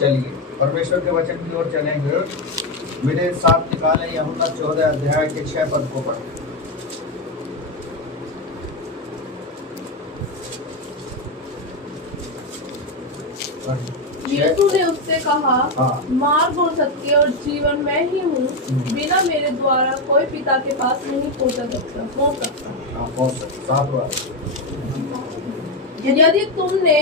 चलिए परमेश्वर के वचन की ओर चलेंगे। मेरे साथ निकालें यूहन्ना 14 अध्याय के 6 पद को पढ़ें। यीशु ने उससे कहा, हाँ। मार्ग और सत्य और जीवन मैं ही हूँ, बिना मेरे द्वारा कोई पिता के पास नहीं पहुँच सकता। यदि तुमने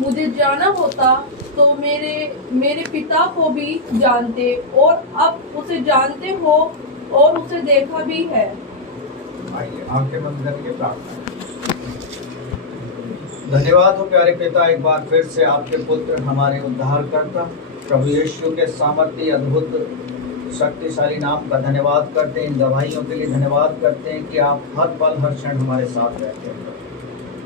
मुझे जाना होता तो मेरे पिता को भी जानते और अब उसे जानते हो और उसे देखा भी है। आइए आंखें बंद करके प्रार्थना। धन्यवाद हो प्यारे पिता, एक बार फिर से आपके पुत्र हमारे उद्धारकर्ता प्रभु यीशु के सामर्थ्य अद्भुत शक्तिशाली नाम का धन्यवाद करते हैं। इन गवाहियों के लिए धन्यवाद करते हैं कि आप हर पल हर क्षण हमारे साथ रहते हैं।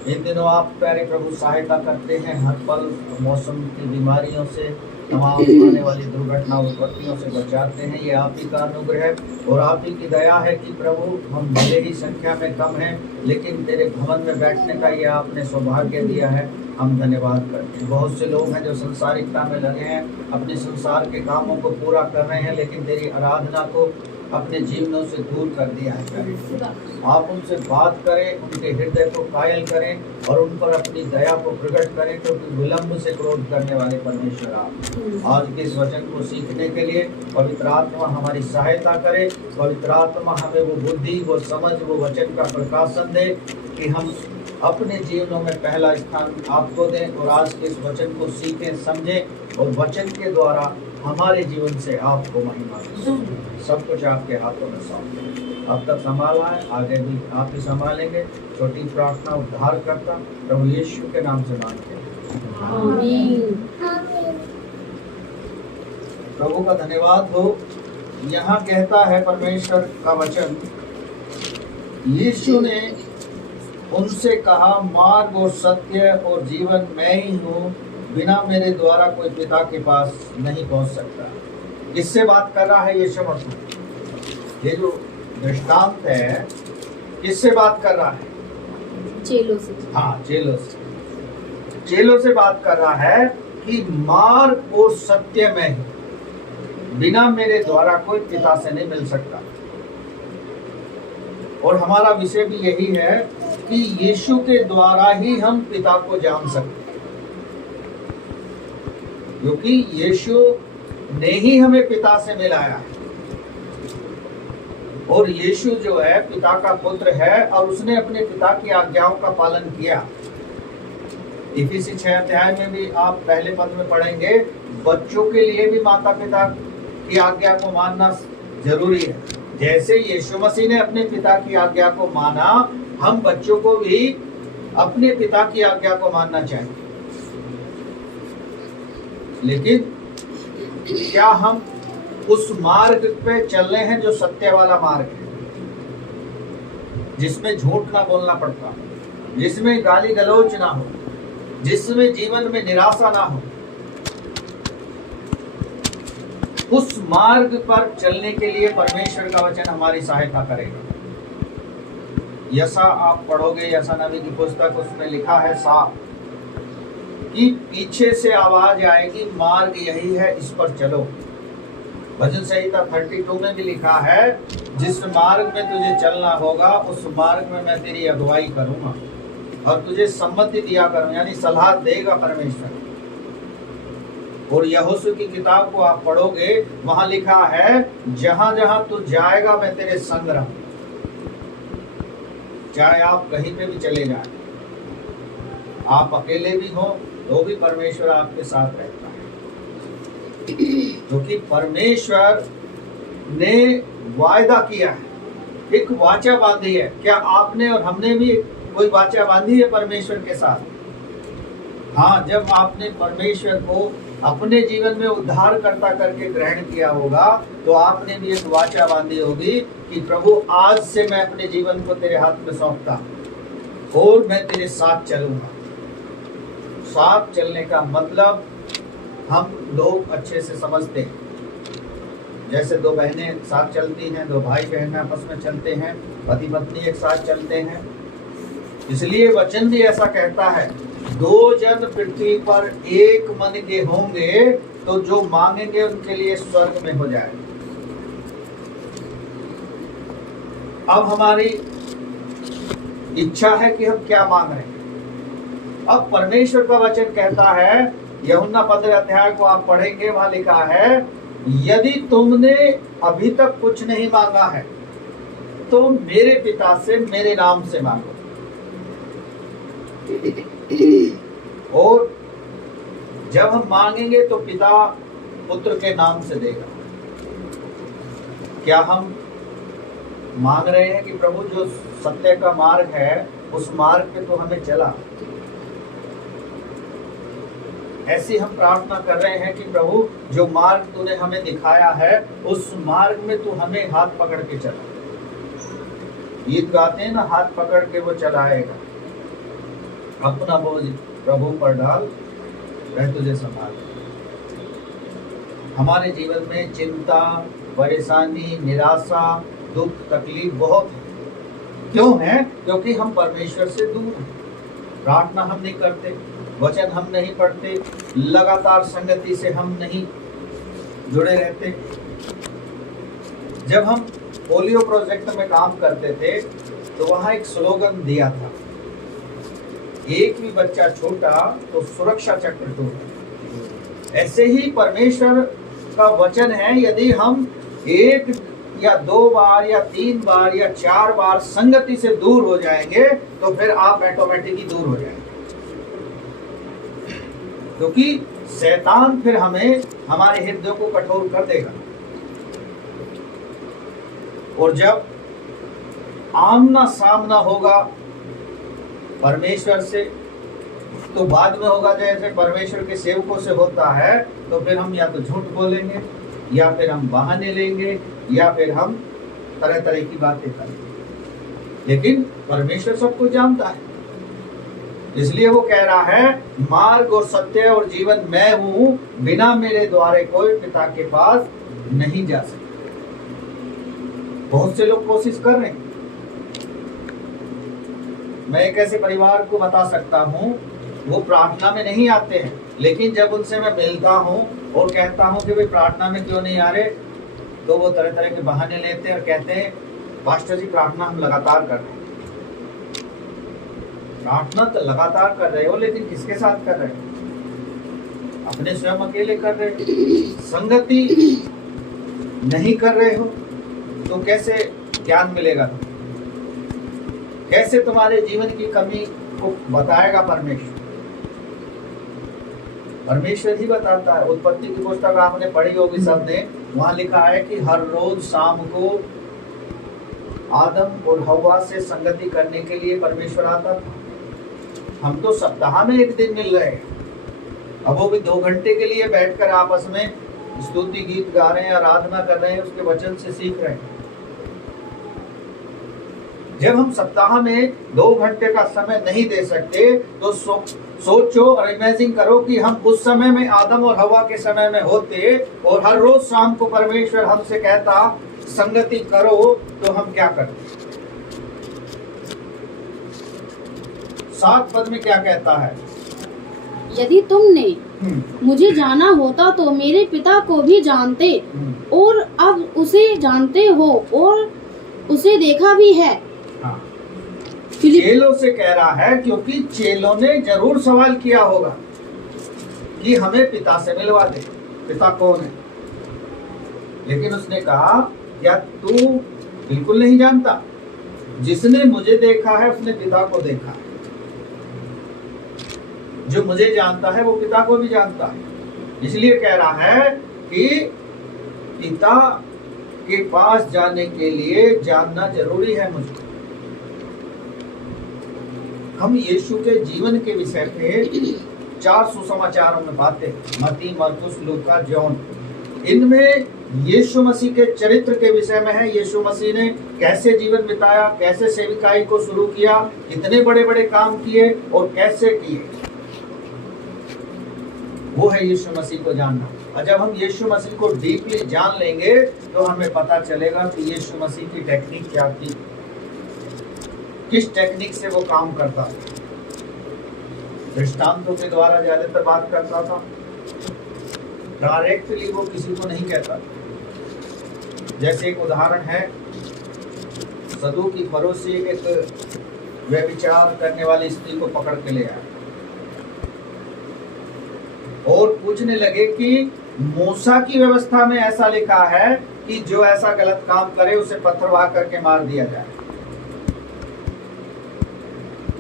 इन दिनों आप प्यारे प्रभु सहायता करते हैं, हर पल मौसम की बीमारियों से, तमाम आने वाली दुर्घटना विपत्तियों से बचाते हैं। ये आप ही का अनुग्रह है और आप ही की दया है कि प्रभु हम भले ही संख्या में कम हैं, लेकिन तेरे भवन में बैठने का ये आपने सौभाग्य दिया है। हम धन्यवाद करते हैं। बहुत से लोग हैं जो संसारिकता में लगे हैं, अपने संसार के कामों को पूरा कर रहे हैं, लेकिन तेरी आराधना को अपने जीवनों से दूर कर दिया है। आप उनसे बात करें, उनके हृदय को कायल करें और उन पर अपनी दया को प्रकट करें, क्योंकि विलंब से क्रोध करने वाले परमेश्वर आप। आज के इस वचन को सीखने के लिए पवित्र आत्मा हमारी सहायता करे। पवित्र आत्मा हमें वो बुद्धि, वो समझ, वो वचन का प्रकाशन दे कि हम अपने जीवनों में पहला स्थान आपको दें और आज के इस वचन को सीखें, समझें और वचन के द्वारा हमारे जीवन से आपको महिमा दें। सब कुछ आपके हाथों में सौंप दें। अब तक संभाला है, आगे भी आप ही संभालेंगे। छोटी प्रार्थना उद्धार करता प्रभु यीशु के नाम से मांगते हैं, आमीन। प्रभु का धन्यवाद हो। यहाँ कहता है परमेश्वर का वचन, यीशु ने उनसे कहा, मार्ग और सत्य और जीवन मैं ही हूँ, बिना मेरे द्वारा कोई पिता के पास नहीं पहुँच सकता। किससे बात कर रहा है यीशु मसीह? ये जो दृष्टांत है किससे बात कर रहा है? चेलों से। हाँ, चेलों से। चेलों से बात कर रहा है कि मार्ग और सत्य में ही, बिना मेरे द्वारा कोई पिता से नहीं मिल सकता। और हमारा विषय भी यही है कि यीशु के द्वारा ही हम पिता को जान सकते हैं, क्योंकि यीशु ने ही हमें पिता से मिलाया है। और यीशु जो है पिता का पुत्र है और उसने अपने पिता की आज्ञाओं का पालन किया। इफिसी 6 अध्याय में भी आप पहले पद में पढ़ेंगे, बच्चों के लिए भी माता पिता की आज्ञा को मानना जरूरी है। जैसे यीशु मसीह ने अपने पिता की आज्ञा को माना, हम बच्चों को भी अपने पिता की आज्ञा को मानना चाहिए। लेकिन क्या हम उस मार्ग पे चल रहे हैं जो सत्य वाला मार्ग है, जिसमें झूठ ना बोलना पड़ता, जिसमें गाली गलौज ना हो, जिसमें जीवन में निराशा ना हो? उस मार्ग पर चलने के लिए परमेश्वर का वचन हमारी सहायता करेगा। यशा आप पढ़ोगे, यशा नबी की पुस्तक, उसमें लिखा है साफ कि पीछे से आवाज आएगी, मार्ग यही है, इस पर चलो। भजन संहिता 32 में भी लिखा है, जिस मार्ग में तुझे चलना होगा उस मार्ग में मैं तेरी अगुवाई करूंगा और तुझे सम्मति दिया करूंगा, यानी सलाह देगा परमेश्वर। और यहोशू की किताब को आप पढ़ोगे, वहां लिखा है, जहां जहां तू जाएगा मैं तेरे संग रहूंगा। चाहे आप कहीं पे भी चले जाएं, आप अकेले भी हो तो भी परमेश्वर आपके साथ रहता है, क्योंकि परमेश्वर ने वायदा किया है, एक वाचा बांधी है। क्या आपने और हमने भी कोई वाचा बांधी है परमेश्वर के साथ? हाँ, जब आपने परमेश्वर को अपने जीवन में उद्धारकर्ता करके ग्रहण किया होगा, तो आपने भी एक वाचा बांधी होगी कि प्रभु आज से मैं अपने जीवन को तेरे हाथ में सौंपता और मैं तेरे साथ चलूंगा। साथ चलने का मतलब हम लोग अच्छे से समझते हैं। जैसे दो बहनें साथ चलती हैं, दो भाई बहन आपस में चलते हैं, पति पत्नी एक साथ चलते हैं। इसलिए वचन भी ऐसा कहता है, दो जन पृथ्वी पर एक मन के होंगे तो जो मांगेंगे उनके लिए स्वर्ग में हो जाएगा। अब हमारी इच्छा है कि हम क्या मांग रहे हैं। अब परमेश्वर का वचन कहता है, यूहन्ना 15 अध्याय को आप पढ़ेंगे, वहां लिखा है, यदि तुमने अभी तक कुछ नहीं मांगा है तो मेरे पिता से मेरे नाम से मांगो, और जब हम मांगेंगे तो पिता पुत्र के नाम से देगा। क्या हम मांग रहे हैं कि प्रभु जो सत्य का मार्ग है उस मार्ग पे तो हमें चला? ऐसी हम प्रार्थना कर रहे हैं कि प्रभु जो मार्ग तूने हमें दिखाया है उस मार्ग में तू हमें हाथ पकड़ के चला। गीत गाते हैं ना, हाथ पकड़ के वो चलाएगा, अपना बोझ प्रभु पर डाल, वह तुझे संभाल। हमारे जीवन में चिंता, परेशानी, निराशा, दुख, तकलीफ बहुत है। क्यों है? क्योंकि हम परमेश्वर से दूर हैं। प्रार्थना हम नहीं करते, वचन हम नहीं पढ़ते, लगातार संगति से हम नहीं जुड़े रहते। जब हम पोलियो प्रोजेक्ट में काम करते थे तो वहां एक स्लोगन दिया था, एक भी बच्चा छोटा तो सुरक्षा चक्र टूटा। ऐसे ही परमेश्वर का वचन है, यदि हम एक या 2 बार या 3 बार या 4 बार संगति से दूर हो जाएंगे तो फिर आप ऑटोमेटिकली दूर हो जाएंगे, क्योंकि शैतान फिर हमें, हमारे हृदय को कठोर कर देगा। और जब आमना सामना होगा परमेश्वर से, तो बाद में होगा जैसे परमेश्वर के सेवकों से होता है, तो फिर हम या तो झूठ बोलेंगे, या फिर हम बहाने लेंगे, या फिर हम तरह तरह की बातें करेंगे। लेकिन परमेश्वर सब कुछ जानता है, इसलिए वो कह रहा है, मार्ग और सत्य और जीवन मैं हूं, बिना मेरे द्वारे कोई पिता के पास नहीं जा सकता। बहुत से लोग कोशिश कर रहे हैं। मैं एक ऐसे परिवार को बता सकता हूं, वो प्रार्थना में नहीं आते हैं, लेकिन जब उनसे मैं मिलता हूं और कहता हूं कि भाई प्रार्थना में क्यों नहीं आ रहे, तो वो तरह तरह के बहाने लेते हैं और कहते हैं, पास्टर जी प्रार्थना हम लगातार कर रहे हैं। प्रार्थना तो लगातार कर रहे हो, लेकिन किसके साथ कर रहे हो? अपने स्वयं अकेले कर रहे हो। संगति नहीं कर रहे हो तो कैसे ज्ञान मिलेगा? कैसे तुम्हारे जीवन की कमी को बताएगा परमेश्वर? परमेश्वर ही बताता है। उत्पत्ति की पुस्तक आपने पढ़ी होगी सबने, वहां लिखा है कि हर रोज शाम को आदम और हवा से संगति करने के लिए परमेश्वर आता था। हम तो सप्ताह में एक दिन मिल रहे हैं, अब वो भी 2 घंटे के लिए बैठकर आपस में स्तुति गीत गा रहे हैं, आराधना कर रहे हैं, उसके वचन से सीख रहे हैं। जब हम सप्ताह में 2 घंटे का समय नहीं दे सकते तो सोचो और इमेजिन करो कि हम उस समय में आदम और हवा के समय में होते और हर रोज शाम को परमेश्वर हमसे कहता संगति करो, तो हम क्या करते? 7 पद में क्या कहता है? यदि तुमने मुझे जाना होता तो मेरे पिता को भी जानते, और अब उसे जानते हो और उसे देखा भी है। हाँ। चेलों से कह रहा है, क्योंकि चेलों ने जरूर सवाल किया होगा कि हमें पिता से मिलवा दे, पिता कौन है? लेकिन उसने कहा, क्या तू बिल्कुल नहीं जानता? जिसने मुझे देखा है उसने पिता को देखा है। जो मुझे जानता है वो पिता को भी जानता है। इसलिए कह रहा है कि पिता के पास जाने के लिए जानना जरूरी है मुझे। हम यीशु के जीवन के विषय पे 4 सुसमाचारों में पाते हैं, मत्ती, मरकुस, लूका, जॉन। इनमें यीशु मसीह के चरित्र के विषय में है। यीशु मसीह ने कैसे जीवन बिताया, कैसे सेविकाई को शुरू किया, कितने बड़े बड़े काम किए और कैसे किए, वो है यीशु मसीह को जानना। और जब हम यीशु मसीह को डीपली जान लेंगे तो हमें पता चलेगा कि यीशु मसीह की टेक्निक क्या थी, किस टेक्निक से वो काम करता था। दृष्टांतों के द्वारा ज्यादातर बात करता था, डायरेक्टली वो किसी को नहीं कहता। जैसे एक उदाहरण है, सदू की फरोशी एक व्यभिचार करने वाली स्त्री को पकड़ के ले आया और पूछने लगे कि मूसा की व्यवस्था में ऐसा लिखा है कि जो ऐसा गलत काम करे उसे पत्थर वाह करके मार दिया जाए।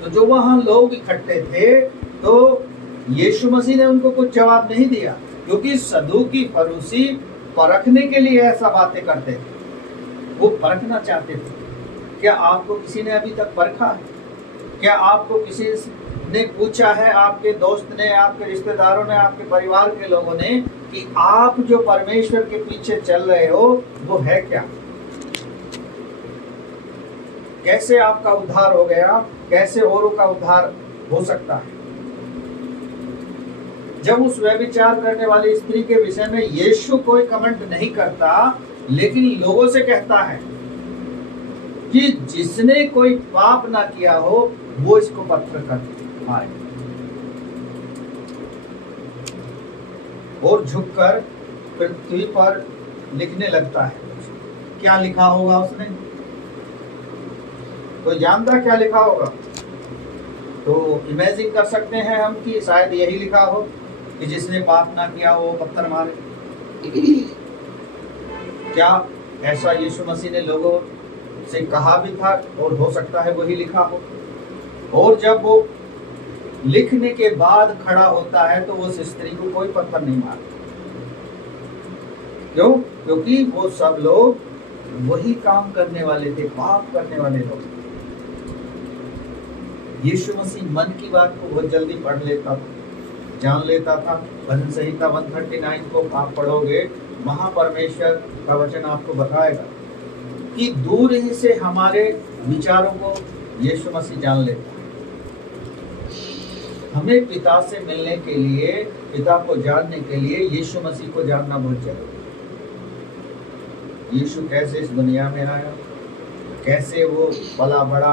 तो जो वहां लोग इकट्ठे थे, तो यीशु मसीह ने उनको कुछ जवाब नहीं दिया, क्योंकि सदूकी फरीसी परखने के लिए ऐसा बातें करते थे। वो परखना चाहते थे, क्या आपको किसी ने अभी तक परखा है? क्या आपको किसी ने पूछा है, आपके दोस्त ने, आपके रिश्तेदारों ने, आपके परिवार के लोगों ने, कि आप जो परमेश्वर के पीछे चल रहे हो वो है क्या? कैसे आपका उद्धार हो गया? कैसे औरों का उद्धार हो सकता है? जब उस व्यभिचार करने वाली स्त्री के विषय में यीशु कोई कमेंट नहीं करता, लेकिन लोगों से कहता है कि जिसने कोई पाप ना किया हो वो इसको पत्थर कर मारे, और झुककर पृथ्वी पर लिखने लगता है। क्या लिखा होगा उसने? कोई जानता क्या लिखा होगा? तो इमेजिन कर सकते हैं हम कि शायद यही लिखा हो कि जिसने पाप ना किया वो पत्थर मारे। क्या ऐसा यीशु मसीह ने लोगों से कहा भी था? और हो सकता है वही लिखा हो। और जब वो लिखने के बाद खड़ा होता है तो उस स्त्री को कोई पत्थर नहीं मारता। क्यों? क्योंकि वो सब लोग वही काम करने वाले थे, पाप करने वाले लोग। यीशु मसीह मन की बात को बहुत जल्दी पढ़ लेता था, जान लेता था। भजन संहिता 139 को आप पढ़ोगे, वहां परमेश्वर का वचन आपको बताएगा कि दूर ही से हमारे विचारों को यीशु मसीह जान लेता है। हमें पिता से मिलने के लिए, पिता को जानने के लिए यीशु मसीह को जानना बहुत जरूरी है। यीशु कैसे इस दुनिया में आया, कैसे वो पला बड़ा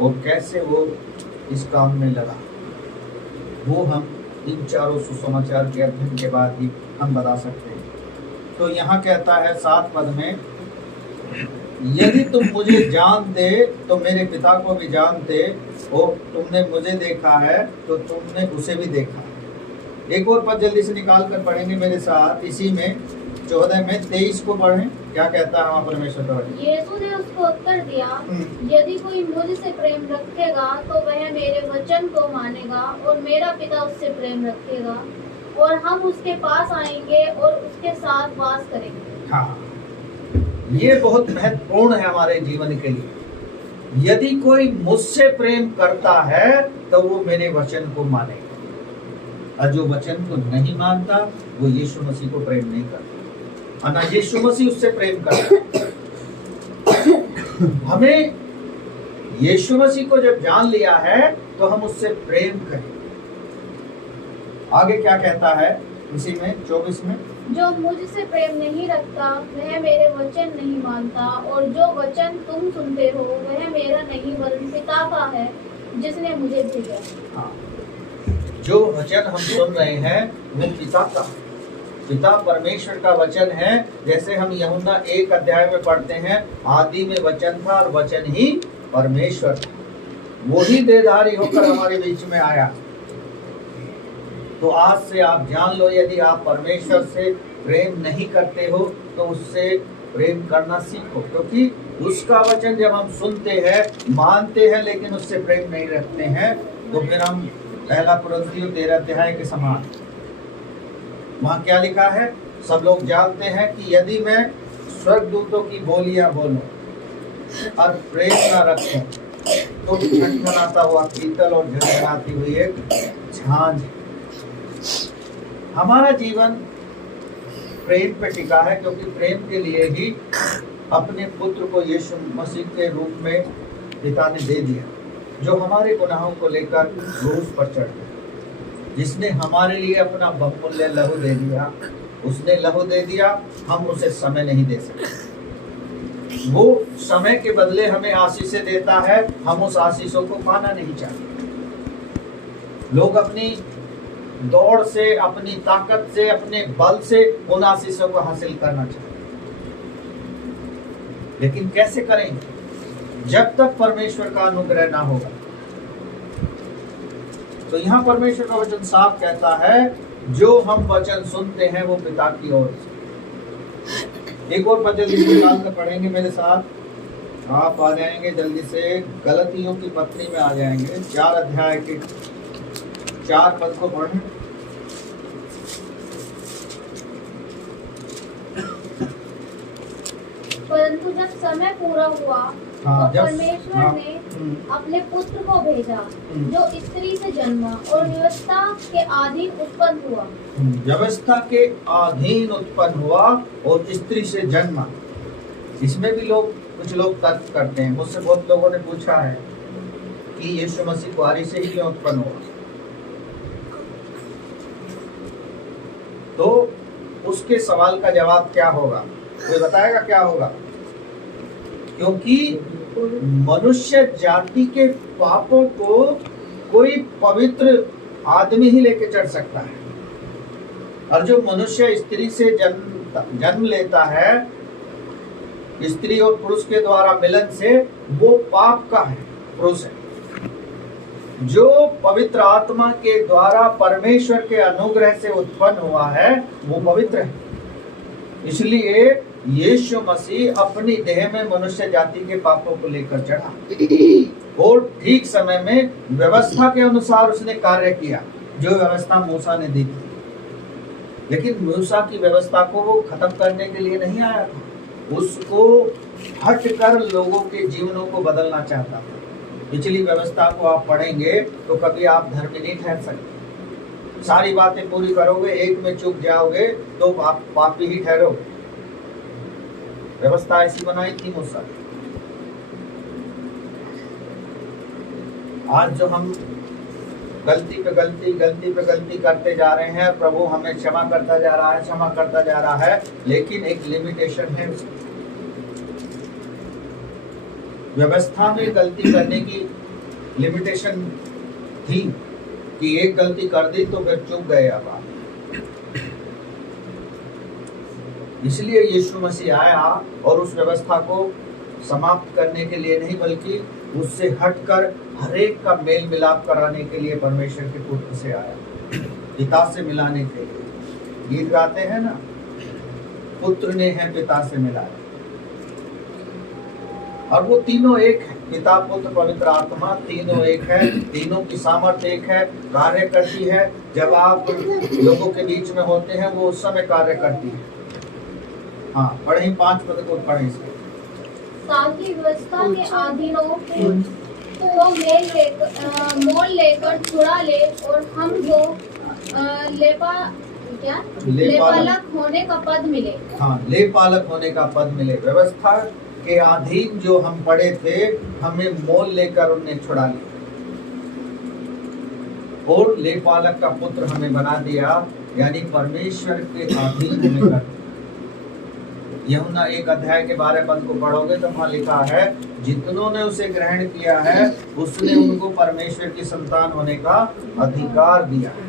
और कैसे वो इस काम में लगा, वो हम इन चारों सुसमाचार के अध्ययन के बाद ही हम बता सकते हैं। तो यहाँ कहता है 7 पद में, यदि तुम मुझे जानते तो मेरे पिता को भी जानते, और तुमने मुझे देखा है तो तुमने उसे भी देखा। एक और पद जल्दी से निकाल कर पढ़ेंगे मेरे साथ, इसी में 14 में 23 को पढ़ें। क्या कहता है वहाँ परमेश्वर का वचन? यीशु ने उसको उत्तर दिया, यदि कोई मुझसे प्रेम रखेगा तो वह मेरे वचन को मानेगा, और मेरा पिता उससे प्रेम रखेगा, और हम उसके पास आएंगे और उसके साथ वास करेंगे। हाँ, ये बहुत महत्वपूर्ण है हमारे जीवन के लिए। यदि कोई मुझसे प्रेम करता है तो वो मेरे वचन को मानेगा, और जो वचन को नहीं मानता वो यीशु मसीह को प्रेम नहीं करता, और ना यीशु मसीह उससे प्रेम करता। हमें यीशु मसीह को जब जान लिया है तो हम उससे प्रेम करें। आगे क्या कहता है इसी में 24 में, जो मुझसे प्रेम नहीं रखता वह मेरे वचन नहीं मानता, और जो वचन तुम सुनते हो वह मेरा नहीं वरन पिता का है जिसने मुझे भेजा। हाँ, जो वचन हम सुन रहे हैं वो पिता का, पिता परमेश्वर का वचन है। जैसे हम यूहन्ना 1 अध्याय में पढ़ते हैं, आदि में वचन था और वचन ही परमेश्वर था, वही देहधारी होकर हमारे बीच में आया। तो आज से आप जान लो, यदि आप परमेश्वर से प्रेम नहीं करते हो तो उससे प्रेम करना सीखो, क्योंकि उसका वचन जब हम सुनते हैं, मानते हैं, लेकिन उससे प्रेम नहीं रखते हैं, तो फिर हम 1 कुरिन्थियों 13 अध्याय के समान। वहाँ क्या लिखा है? सब लोग जानते हैं कि यदि मैं स्वर्गदूतों की बोलियां बोलूं और प्रेम न रखूं तो झनझनाता हुआ पीतल और झनझनाती हुई एक झांझ। हमारा जीवन प्रेम पे टिका है, क्योंकि प्रेम के लिए ही अपने पुत्र को यीशु मसीह के रूप में पिता ने दे दिया, जो हमारे गुनाहों को लेकर क्रूस पर चढ़ गया, जिसने हमारे लिए अपना बहुमूल्य लहू दे दिया। उसने लहू दे दिया, हम उसे समय नहीं दे सकते। वो समय के बदले हमें आशीषें देता है, हम उस आशीषों को पाना नहीं चाहते। लोग अपनी दौड़ से, अपनी ताकत से, अपने बल से उन आशीषों को हासिल करना चाहते हैं। लेकिन कैसे करेंगे? जब तक परमेश्वर का अनुग्रह ना होगा। तो यहाँ परमेश्वर का वचन साफ कहता है, जो हम वचन सुनते हैं वो पिता की ओर से। एक और पद जल्दी निकाल कर पढ़ेंगे मेरे साथ। आप आ जाएंगे जल्दी से, गलतियों की पत्री में आ जाएंगे, 4 अध्याय के 4 पद को पढ़ें। परंतु जब समय पूरा हुआ तो परमेश्वर ने अपने पुत्र को भेजा, जो स्त्री से जन्मा और व्यवस्था के अधीन उत्पन्न हुआ। व्यवस्था के अधीन उत्पन्न हुआ और स्त्री से जन्मा। इसमें भी कुछ लोग तर्क करते हैं। मुझसे बहुत लोगों ने पूछा है कि यीशु मसीह कुआरी से ही क्यों उत्पन्न हुआ। तो उसके सवाल का जवाब क्या होगा? कोई बताएगा क्या होगा? क्योंकि मनुष्य जाति के पापों को कोई पवित्र आदमी ही लेके चढ़ सकता है, और जो मनुष्य स्त्री से जन्म लेता है, स्त्री और पुरुष के द्वारा मिलन से, वो पाप का है, पुरुष है। जो पवित्र आत्मा के द्वारा परमेश्वर के अनुग्रह से उत्पन्न हुआ है वो पवित्र है। इसलिए यीशु मसीह अपनी देह में मनुष्य जाति के पापों को लेकर चढ़ा और ठीक समय में व्यवस्था के अनुसार उसने कार्य किया, जो व्यवस्था मूसा ने दी थी। लेकिन मूसा की व्यवस्था को वो खत्म करने के लिए नहीं आया था, उसको हटकर लोगों के जीवनों को बदलना चाहता था। पिछली व्यवस्था को आप पढ़ेंगे तो कभी आप धर्मी नहीं ठहर सकते। सारी बातें पूरी करोगे, एक में चूक जाओगे तो आप पापी ही ठहरोगे। व्यवस्था ऐसी बनाई थी मूसा। आज जो हम गलती पे गलती करते जा रहे हैं, प्रभु हमें क्षमा करता जा रहा है, लेकिन एक लिमिटेशन है उसकी। व्यवस्था में गलती करने की लिमिटेशन थी कि एक गलती कर दी तो फिर चूक गए अब आप। इसलिए यीशु मसीह आया और उस व्यवस्था को समाप्त करने के लिए नहीं, बल्कि उससे हटकर हरेक का मेल मिलाप कराने के लिए परमेश्वर के पुत्र से आया, पिता से मिलाने के लिए। गीत गाते हैं ना, पुत्र ने है पिता से मिलाया। और वो तीनों एक है, पिता पुत्र पवित्र आत्मा, तीनों एक है, तीनों की सामर्थ्य एक है, कार्य करती है। जब आप लोगों के बीच में होते हैं वो उस समय कार्य करती है। हाँ, पढ़े 5 पद को पढ़े। साथ ही व्यवस्था के अधीनों को मोल लेकर छुड़ा ले, और हम जो लेपालक होने का पद मिले। हाँ, लेपालक होने का पद मिले। व्यवस्था के अधीन जो हम पड़े थे, हमें मोल लेकर उन्हें छुड़ा लिया और लेपालक का पुत्र हमें बना दिया, यानी परमेश्वर के अधीन होने का। यूहन्ना 1 अध्याय के 12 पद को पढ़ोगे तो वहाँ लिखा है, जितनों ने उसे ग्रहण किया है उसने उनको परमेश्वर की संतान होने का अधिकार दिया है।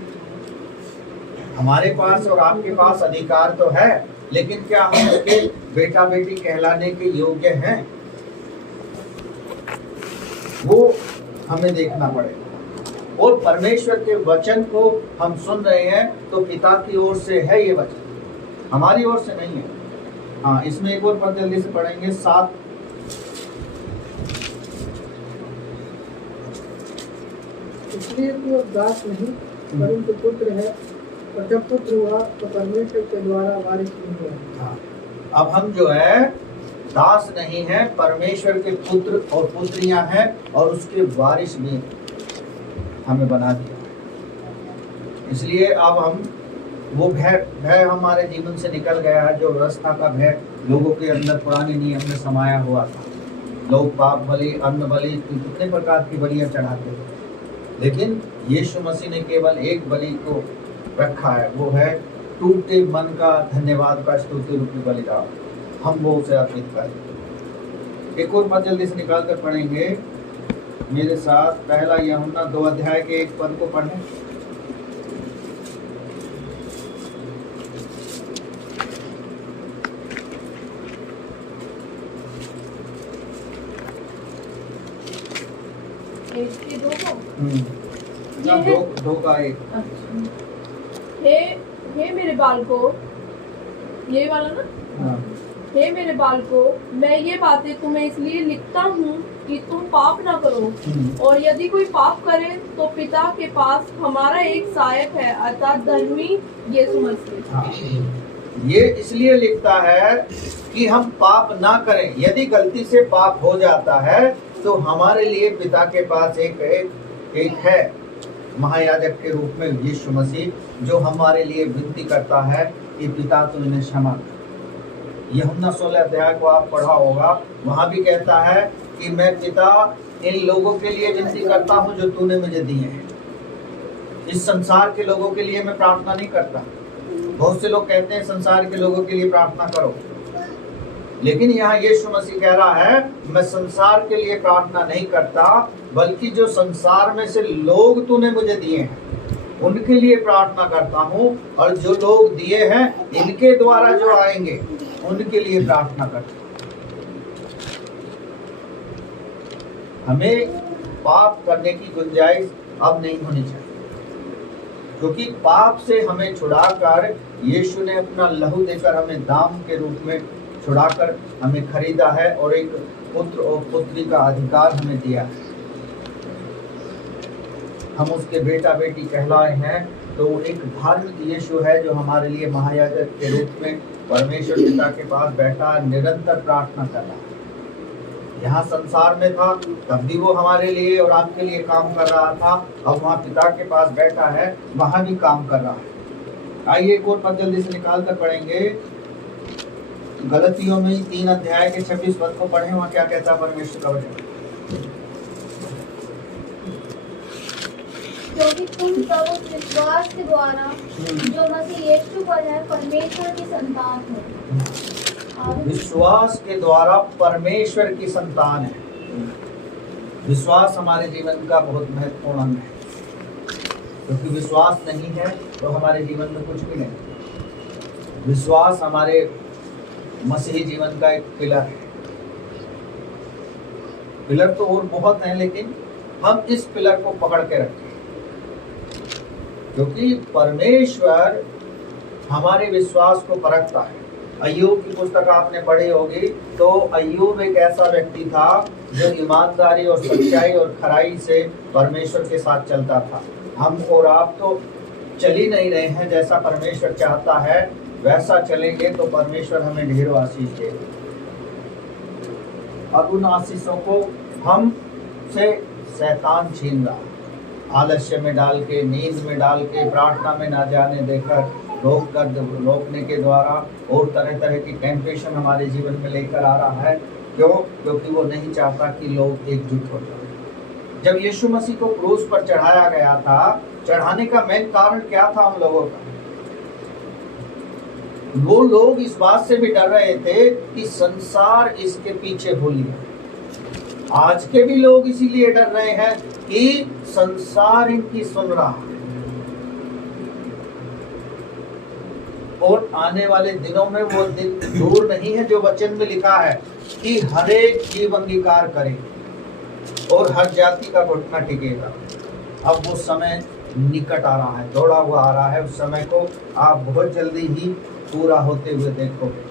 हमारे पास और आपके पास अधिकार तो है, लेकिन क्या हम उसके बेटा बेटी कहलाने के योग्य हैं? वो हमें देखना पड़ेगा। और परमेश्वर के वचन को हम सुन रहे हैं तो पिता की ओर से है ये वचन, हमारी ओर से नहीं है। हाँ, इसमें एक और पद जल्दी से पढ़ेंगे 7। इसलिए तू अब दास नहीं परंतु पुत्र है, और जब पुत्र हुआ तो परमेश्वर के द्वारा वारिस नहीं हुआ। हाँ, अब हम जो है दास नहीं है, परमेश्वर के पुत्र और पुत्रियां हैं, और उसके वारिस भी हमें बना दिया। इसलिए अब हम वो भय हमारे जीवन से निकल गया है, जो व्यवस्था का भय लोगों के अंदर पुराने नियम में समाया हुआ था। लोग पाप बलि, अन्न बलि, कितने प्रकार की बलियां चढ़ाते थे, लेकिन यीशु मसीह ने केवल एक बलि को रखा है, वो है टूटे मन का धन्यवाद का स्तुति रूपी बलिदान। हम वो उसे अर्पित करें। एक और पद जल्दी से निकाल कर पढ़ेंगे मेरे साथ। पहला यूहन्ना 2 अध्याय के 1 पद को पढ़ें। एक के दो को ना, ये है। दो का एक। अच्छा। हे मेरे बालकों, ये वाला ना। हाँ। हे मेरे बालकों, मैं ये बातें तुम्हें इसलिए लिखता हूँ कि तुम पाप ना करो, और यदि कोई पाप करे तो पिता के पास हमारा एक सहायक है, अर्थात धर्मी यीशु मसीह। हाँ। ये इसलिए लिखता है कि हम पाप ना करें। यदि गलती से पाप हो जाता है तो हमारे लिए पिता के पास एक है महायाजक के रूप में यीशु मसीह, जो हमारे लिए विनती करता है कि पिता तू इन्हें क्षमा कर। यूहन्ना 16 अध्याय को आप पढ़ा होगा, वहां भी कहता है कि मैं पिता इन लोगों के लिए विनती करता हूं जो तूने मुझे दिए हैं। इस संसार के लोगों के लिए मैं प्रार्थना नहीं करता। बहुत से लोग कहते हैं संसार के लोगों के लिए प्रार्थना करो, लेकिन यहाँ यीशु मसीह कह रहा है मैं संसार के लिए प्रार्थना नहीं करता, बल्कि जो संसार में से लोग तूने मुझे दिए हैं उनके लिए प्रार्थना करता हूँ, और जो लोग दिए हैं इनके द्वारा जो आएंगे उनके लिए प्रार्थना करता हूँ। हमें पाप करने की गुंजाइश अब नहीं होनी चाहिए, क्योंकि पाप से हमें छुड़ाकर यीशु ने अपना लहू देकर हमें दाम के रूप में छुड़ाकर हमें खरीदा है, और एक पुत्र और पुत्री का अधिकार हमें दिया है। हम उसके बेटा बेटी कहलाए हैं, तो एक धार्मिक यीशु है जो हमारे लिए महायाजक के रूप में परमेश्वर पिता के पास बैठा निरंतर प्रार्थना कर रहा है। यहाँ संसार में था तब भी वो हमारे लिए और आपके लिए काम कर रहा था, अब वहाँ पिता के पास बैठा है, वहाँ भी काम कर रहा है। आइए एक और पद जल्दी से निकाल कर पढ़ेंगे। गलतियों में 3 अध्याय के 26 पद को पढ़े, वहाँ क्या कहता है परमेश्वर का वचन। क्योंकि तुम सब उस विश्वास के द्वारा जो मसीह यीशु पर है परमेश्वर की संतान हो। विश्वास के द्वारा परमेश्वर की संतान है। विश्वास हमारे जीवन का बहुत महत्वपूर्ण अंग है, क्योंकि विश्वास नहीं है तो हमारे जीवन में कुछ भी नहीं। विश्वास हमारे मसीही जीवन का एक पिलर है। पिलर तो और बहुत हैं, लेकिन हम इस पिलर को पकड़ के रखें, क्योंकि परमेश्वर हमारे विश्वास को परखता है। अय्यूब की पुस्तक आपने पढ़ी होगी, तो अय्यूब एक ऐसा व्यक्ति था जो ईमानदारी और सच्चाई और खराई से परमेश्वर के साथ चलता था। हम और आप तो चल ही नहीं रहे हैं जैसा परमेश्वर चाहता है, वैसा चलेंगे तो परमेश्वर हमें ढेरों आशीष देगा, और उन आशीषों को हम से शैतान छीन रहा है। आलस्य में डाल के, नींद में डाल के, प्रार्थना में ना जाने देकर, रोकने के द्वारा और तरह तरह की टेम्पटेशन हमारे जीवन में लेकर आ रहा है। क्यों? क्योंकि वो नहीं चाहता कि लोग एकजुट हो जाए। जब यीशु मसीह को क्रूस पर चढ़ाया गया था, चढ़ाने का मेन कारण क्या था उन लोगों का? वो लोग इस बात से भी डर रहे थे कि संसार इसके पीछे हो लिया। आज के भी लोग इसीलिए डर रहे हैं कि संसार इनकी सुन रहा है, और आने वाले दिनों में वो दिन दूर नहीं है जो वचन में लिखा है कि हर एक जीव अंगीकार करे और हर जाति का घुटना टिकेगा। अब वो समय निकट आ रहा है, दौड़ा हुआ आ रहा है। उस समय को आप बहुत जल्दी ही पूरा होते हुए देखोगे।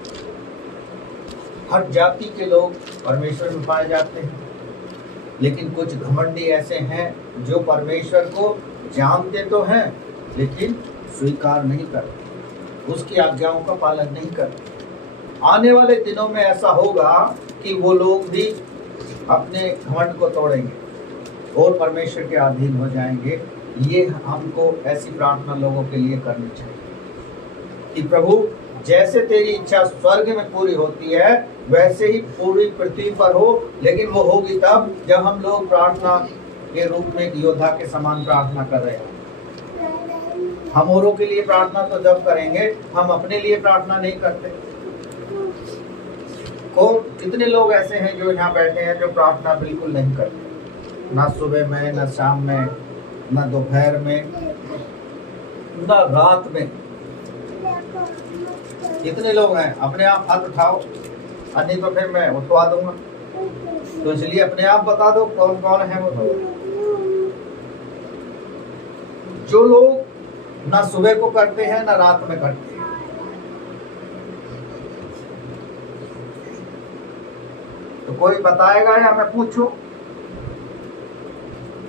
हर जाति के लोग परमेश्वर में पाए जाते हैं, लेकिन कुछ घमंडी ऐसे हैं जो परमेश्वर को जानते तो हैं लेकिन स्वीकार नहीं करते, उसकी आज्ञाओं का पालन नहीं करते। आने वाले दिनों में ऐसा होगा कि वो लोग भी अपने घमंड को तोड़ेंगे और परमेश्वर के अधीन हो जाएंगे। ये हमको ऐसी प्रार्थना लोगों के लिए करनी चाहिए कि प्रभु, जैसे तेरी इच्छा स्वर्ग में पूरी होती है वैसे ही पूरी पृथ्वी पर हो, लेकिन वो होगी तब जब हम लोग प्रार्थना के रूप में एक योद्धा के समान प्रार्थना कर रहे हैं। हम औरों के लिए प्रार्थना तो जब करेंगे, हम अपने लिए प्रार्थना नहीं करते। कितने लोग ऐसे हैं जो यहाँ बैठे हैं जो प्रार्थना बिल्कुल नहीं करते, ना सुबह में, ना शाम में, ना दोपहर में, ना रात में। कितने लोग हैं? अपने आप हाथ उठाओ, नहीं तो फिर मैं उठवा दूंगा। तो इसलिए अपने आप बता दो कौन कौन है वो। जो लोग ना सुबह को करते हैं ना रात में करते हैं। तो कोई बताएगा या मैं पूछूं?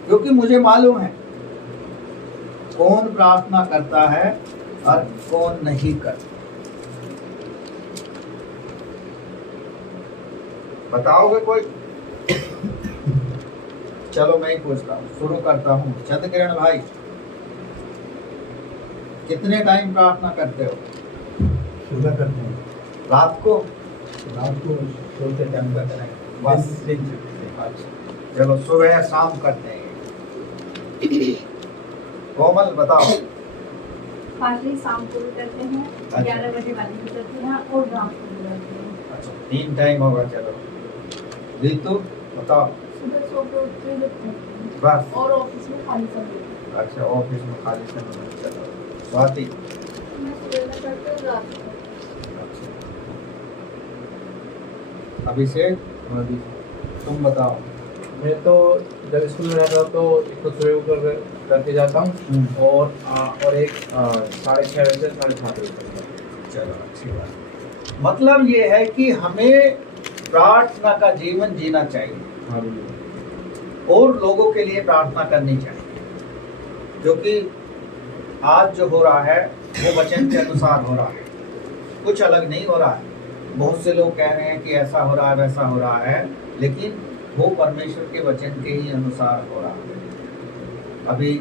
क्योंकि मुझे मालूम है कौन प्रार्थना करता है और कौन नहीं करता। बताओगे कोई? चलो मैं ही पूछता हूँ, शुरू करता हूँ। चंद्र किरण भाई, कितने टाइम प्रार्थना करते हो? सुबह करते हैं, रात को? रात को सोते टाइम करते हैं, बस। अच्छा, चलो सुबह या शाम करते हैं। कोमल बताओ। पांचवी शाम को भी करते हैं, अच्छा। 11 बजे वाली भी करते हैं और रात को भी करते हैं। अच्छा, 3 टाइम होगा। चलो रीतु बताओ। सुबह सो के उठते ही करते हैं बस। और ऑफिस में खाली समय। अच्छा, ऑफिस में खाली समय में। चलो स्वाति। मैं सुबह में करती हूँ, रात को। अच्छा, अभिषेक तुम बताओ। मैं तो जब स्कूल में रहता हूँ तो एक तो सुबह को करके जाता हूँ और एक 6:30 बजे से 7:30 बजे तक। चलो अच्छी बात। मतलब ये है कि हमें प्रार्थना का जीवन जीना चाहिए हाँ जी। और लोगों के लिए प्रार्थना करनी चाहिए, क्योंकि आज जो हो रहा है वो वचन के अनुसार हो रहा है, कुछ अलग नहीं हो रहा है। बहुत से लोग कह रहे हैं कि ऐसा हो रहा है वैसा हो रहा है, लेकिन वो परमेश्वर के वचन के ही अनुसार हो रहा है। अभी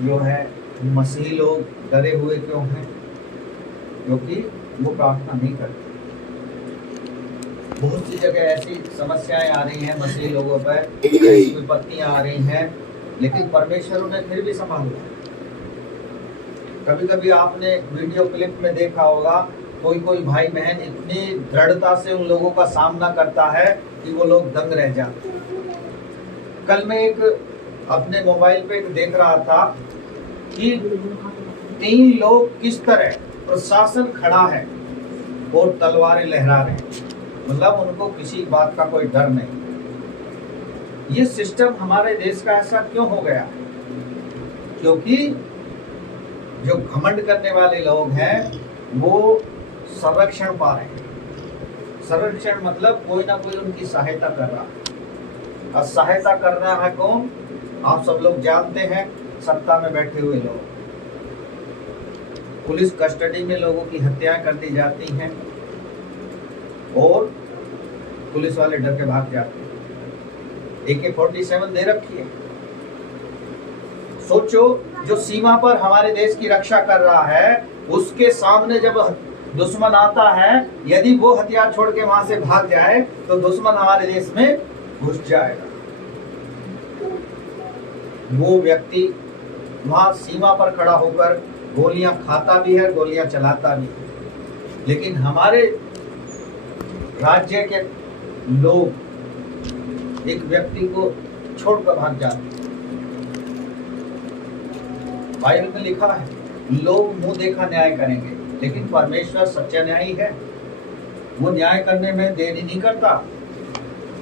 जो है मसीही लोग डरे हुए क्यों हैं? क्योंकि वो प्रार्थना नहीं करते। बहुत सी जगह ऐसी समस्याएं आ रही हैं मसीही लोगों पर, ऐसी विपत्तियां आ रही हैं, लेकिन परमेश्वर उन्हें फिर भी संभालता है। कभी कभी आपने वीडियो क्लिप में देखा होगा, कोई कोई भाई बहन इतनी दृढ़ता से उन लोगों का सामना करता है कि वो लोग दंग रह जाते हैं। कल मैं एक अपने मोबाइल पे एक देख रहा था कि 3 लोग किस तरह प्रशासन खड़ा है और तलवारें लहरा रहे हैं, मतलब उनको किसी बात का कोई डर नहीं। ये सिस्टम हमारे देश का ऐसा क्यों हो गया? क्योंकि जो घमंड करने वाले लोग हैं वो संरक्षण पा रहे हैं। संरक्षण मतलब कोई ना कोई उनकी सहायता कर रहा है। और सहायता कर रहा है कौन? आप सब लोग जानते हैं, सत्ता में बैठे हुए लोग। पुलिस कस्टडी में लोगों की हत्याएं कर दी जाती हैं और पुलिस वाले डर के भाग जाते हैं। AK-47 दे रखी है। सोचो, जो सीमा पर हमारे देश की रक्षा कर रहा है, उसके सामने जब दुश्मन आता है, यदि वो हथियार छोड़ के वहां से भाग जाए तो दुश्मन हमारे देश में घुस जाएगा। वो व्यक्ति वहां सीमा पर खड़ा होकर गोलियां खाता भी है, गोलियां चलाता भी है, लेकिन हमारे राज्य के लोग एक व्यक्ति को छोड़कर भाग जाते हैं। बाइबल में लिखा है, लोग मुंह देखा न्याय करेंगे, लेकिन परमेश्वर सच्चा न्यायी है। वो न्याय करने में देरी नहीं करता।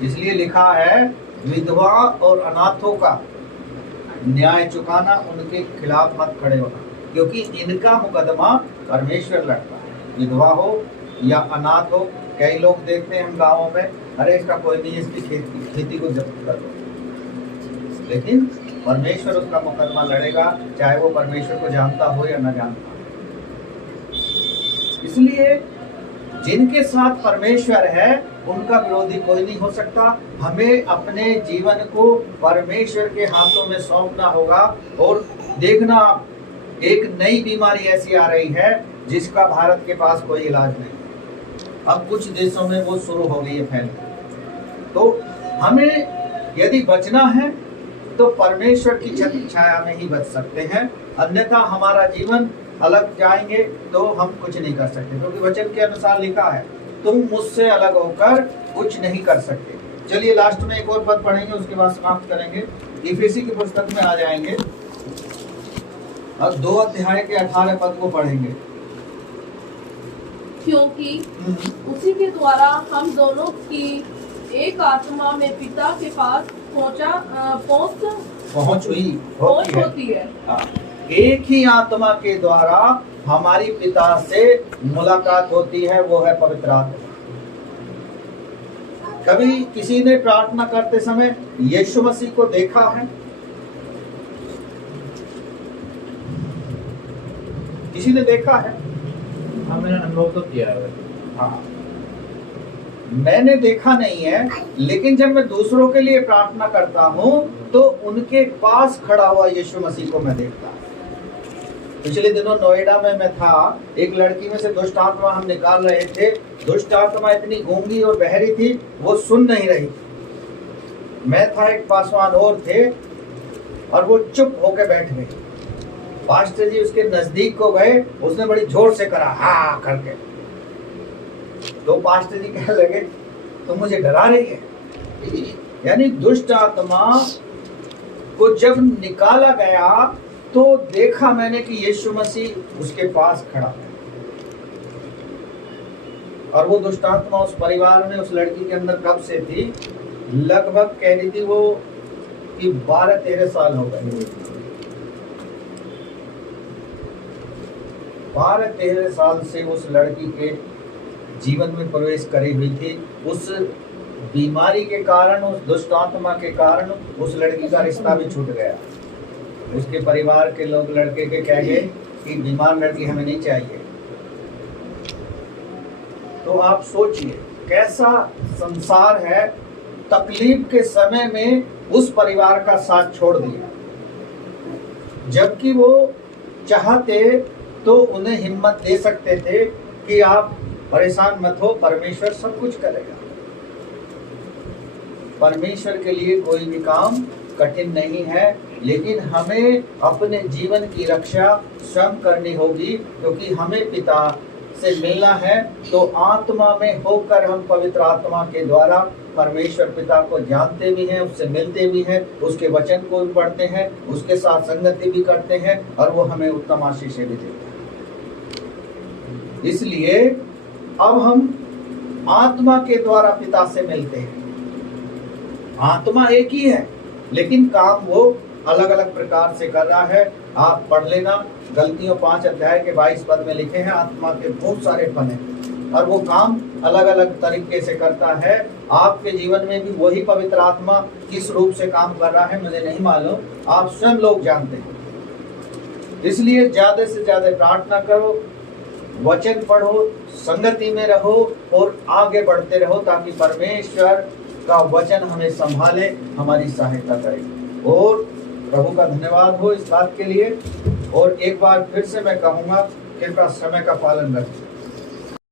इसलिए लिखा है, विधवा और अनाथों का न्याय चुकाना, उनके खिलाफ मत खड़े होना, क्योंकि इनका मुकदमा परमेश्वर लड़ता है। विधवा हो या अनाथ हो, कई लोग देखते हैं हम गाँवों में, अरे इसका कोई नहीं, इसकी खेती को जब्त कर दो, लेकिन परमेश्वर उसका मुकदमा लड़ेगा, चाहे वो परमेश्वर को जानता हो या न जानता हो। इसलिए जिनके साथ परमेश्वर है उनका विरोधी कोई नहीं हो सकता। हमें अपने जीवन को परमेश्वर के हाथों में सौंपना होगा। और देखना, एक नई बीमारी ऐसी आ रही है जिसका भारत के पास कोई इलाज नहीं। अब कुछ देशों में वो शुरू हो गई है फैलना। तो हमें यदि बचना है तो परमेश्वर की छत्र छाया में ही बच सकते हैं, अन्यथा हमारा जीवन अलग जाएंगे तो हम कुछ नहीं कर सकते, क्योंकि वचन के अनुसार लिखा है, तुम मुझसे अलग होकर कुछ नहीं कर सकते। चलिए लास्ट में एक और पद पढ़ेंगे, उसके बाद समाप्त करेंगे। इफिसी की पुस्तक में आ जाएंगे और 2 अध्याय के 18 पद को पढ़ेंगे। क्योंकि उसी के द्वारा हम दोनों की एक आत्मा में पिता के पास पहुंच पहुंच हुई पहुंच होती है। होती है। हाँ, एक ही आत्मा के द्वारा हमारी पिता से मुलाकात होती है, वो है पवित्र आत्मा। कभी किसी ने प्रार्थना करते समय यीशु मसीह को देखा है? किसी ने देखा है? हाँ, मैंने अनुभव तो किया है। हाँ, मैंने देखा नहीं है, लेकिन जब मैं दूसरों के लिए प्रार्थना करता हूँ तो उनके पास खड़ा हुआ यीशु मसीह को मैं देखता हूँ। पिछले दिनों नोएडा में मैं था, एक लड़की में से दुष्ट आत्मा हम निकाल रहे थे। दुष्ट आत्मा इतनी गूंगी और बहरी थी, वो सुन नहीं रही। मैं था, एक पासवान और थे, और वो चुप होकर बैठ गई। पास्टर जी उसके नजदीक को गए, उसने बड़ी जोर से करा हा करके। तो पास्टर जी कहने लगे, तुम मुझे डरा रही है। यानी दुष्ट आत्मा को जब निकाला गया तो देखा मैंने कि यीशु मसीह उसके पास खड़ा है। और वो दुष्ट आत्मा उस परिवार में, उस लड़की के अंदर कब से थी? लगभग कह रही थी वो कि 12-13 साल हो गए। 12-13 साल से उस लड़की के जीवन में प्रवेश करी हुई थी। उस बीमारी के कारण, उस दुष्ट आत्मा के कारण उस लड़की का रिश्ता भी छूट गया। उसके परिवार के लोग लड़के के कह गए कि बीमार लड़की हमें नहीं चाहिए। तो आप सोचिए कैसा संसार है। तकलीफ के समय में उस परिवार का साथ छोड़ दिया, जबकि वो चाहते तो उन्हें हिम्मत दे सकते थे कि आप परेशान मत हो, परमेश्वर सब कुछ करेगा। परमेश्वर के लिए कोई भी काम कठिन नहीं है, लेकिन हमें अपने जीवन की रक्षा स्वयं करनी होगी, क्योंकि हमें पिता से मिलना है। तो आत्मा में होकर हम पवित्र आत्मा के द्वारा परमेश्वर पिता को जानते भी हैं, उससे मिलते भी हैं, उसके वचन को भी पढ़ते हैं, उसके साथ संगति भी करते हैं, और वो हमें उत्तम आशीषें भी देता है। इसलिए अब हम आत्मा के द्वारा पिता से मिलते हैं। आत्मा एक ही है, लेकिन काम वो अलग अलग प्रकार से कर रहा है। आप पढ़ लेना, गलतियों 5 अध्याय के 22 पद में लिखे हैं, आत्मा के बहुत सारे फल हैं और वो काम अलग अलग तरीके से करता है। आपके जीवन में भी वही पवित्र आत्मा किस रूप से काम कर रहा है मुझे नहीं मालूम, आप स्वयं लोग जानते हैं। इसलिए ज्यादा से ज्यादा प्रार्थना करो, वचन पढ़ो, संगति में रहो और आगे बढ़ते रहो, ताकि परमेश्वर का वचन हमें संभाले, हमारी सहायता करे। और प्रभु का धन्यवाद हो इस बात के लिए। और एक बार फिर से मैं कहूँगा, कृपया समय का पालन रखें।